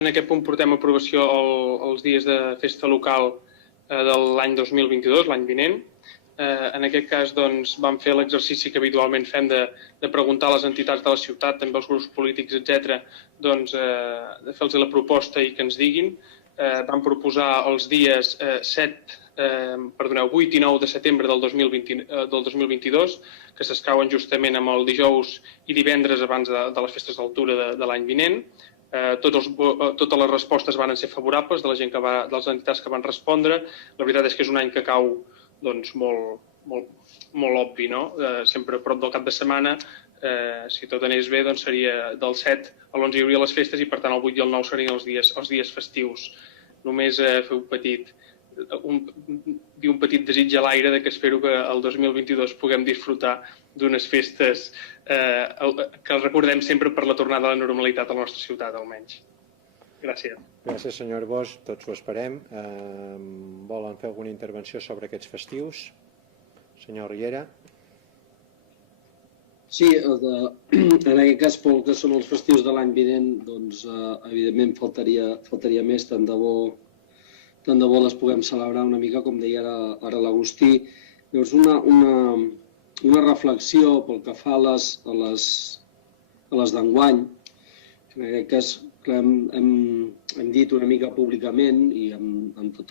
En aquest punt portem a aprovació els dies de festa local de l'any 2022, l'any vinent. En aquest cas doncs, vam fer l'exercici que habitualment fem de preguntar a les entitats de la ciutat, també als grups polítics, etc., doncs, de fer-los la proposta i que ens diguin. Vam proposar els dies 8 i 9 de setembre del 2022, que s'escauen justament amb el dijous i divendres abans de les festes d'altura de l'any vinent. Totes les respostes van ser favorables de les entitats que van respondre. La veritat és que és un any que cau doncs, molt obvi, no? Sempre a prop del cap de setmana, si tot anés bé, doncs seria del 7 a l'11 hi hauria les festes i per tant el 8 i el 9 serien els dies festius. Només fer un petit desig a l'aire que espero que el 2022 puguem disfrutar d'unes festes que recordem sempre per la tornada a la normalitat a la nostra ciutat, almenys. Gràcies. Gràcies, senyor Bosch. Tots ho esperem. Volen fer alguna intervenció sobre aquests festius? Senyor Riera. Sí, en aquest cas, pel que són els festius de l'any vinent, doncs, evidentment faltaria més, tant de bo les puguem celebrar una mica, com deia ara l'Agustí. Llavors, una reflexió pel que fa a les d'enguany, en aquest cas hem dit una mica públicament i amb tot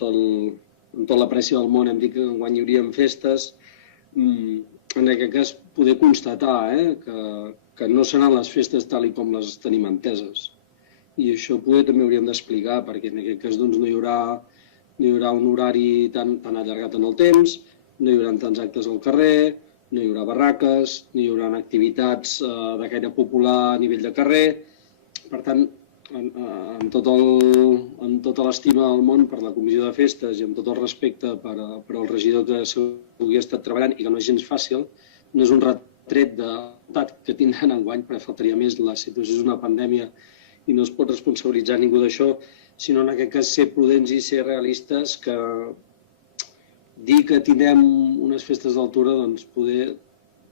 l'apreci del món hem dit que enguany hi haurien festes. En aquest cas poder constatar que no seran les festes tal com les tenim enteses. I això poder també hauríem d'explicar, perquè en aquest cas doncs, no hi haurà un horari tan allargat en el temps, no hi haurà tants actes al carrer, no hi haurà barraques, no hi haurà activitats de caire popular a nivell de carrer. Per tant, amb tota l'estima del món per la Comissió de Festes i amb tot el respecte per al regidor que s'hi ha estat treballant i que no és gens fàcil, no és un retret de que tindran enguany, perquè faltaria més, la situació és una pandèmia i no es pot responsabilitzar ningú d'això, sinó en aquest cas ser prudents i ser realistes, que dir que tindrem unes festes d'altura, doncs poder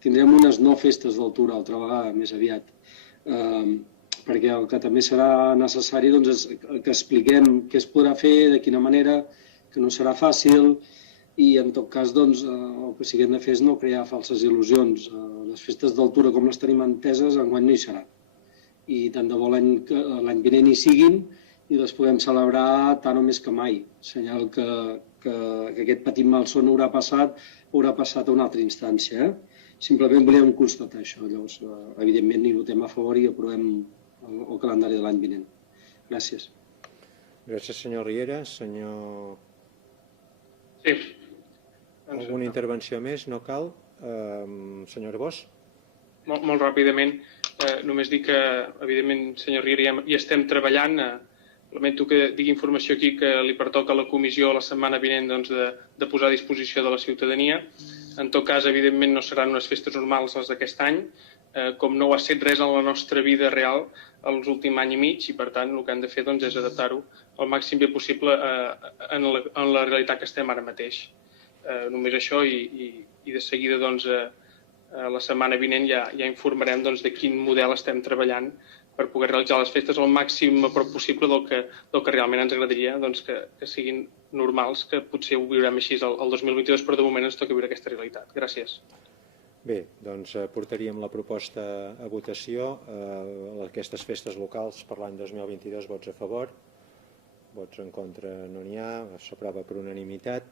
tindrem unes no festes d'altura altra vegada, més aviat. Perquè el que també serà necessari és que expliquem què es podrà fer, de quina manera, que no serà fàcil i en tot cas el que sí que hem de fer és no crear falses il·lusions. Les festes d'altura com les tenim enteses enguany no hi seran i tant de bo l'any vinent hi siguin i les puguem celebrar tant o més que mai. Senyal que aquest petit malson haurà passat a una altra instància. Simplement volíem constatar això. Llavors, evidentment, hi votem a favor i aprovem el calendari de l'any vinent. Gràcies. Gràcies, senyor Riera. Senyor... Sí. Alguna intervenció més? No cal. Senyor Bosch. Molt ràpidament. Només dir que, evidentment, senyor Riera, hi estem treballant. Lamento que digui informació aquí que li pertoca a la comissió la setmana vinent de posar a disposició de la ciutadania. En tot cas, evidentment, no seran unes festes normals les d'aquest any, com no ho ha estat res en la nostra vida real els últims any i mig, i per tant el que han de fer és adaptar-ho al màxim bé possible en la realitat que estem ara mateix. Només això i de seguida la setmana vinent ja informarem de quin model estem treballant per poder realitzar les festes al màxim a prop possible del que realment ens agradaria que siguin normals, que potser ho viurem així el 2022, però de moment ens toca viure aquesta realitat. Gràcies. Bé, doncs portaríem la proposta a votació. Aquestes festes locals per l'any 2022, vots a favor, vots en contra no n'hi ha, s'aprova per unanimitat.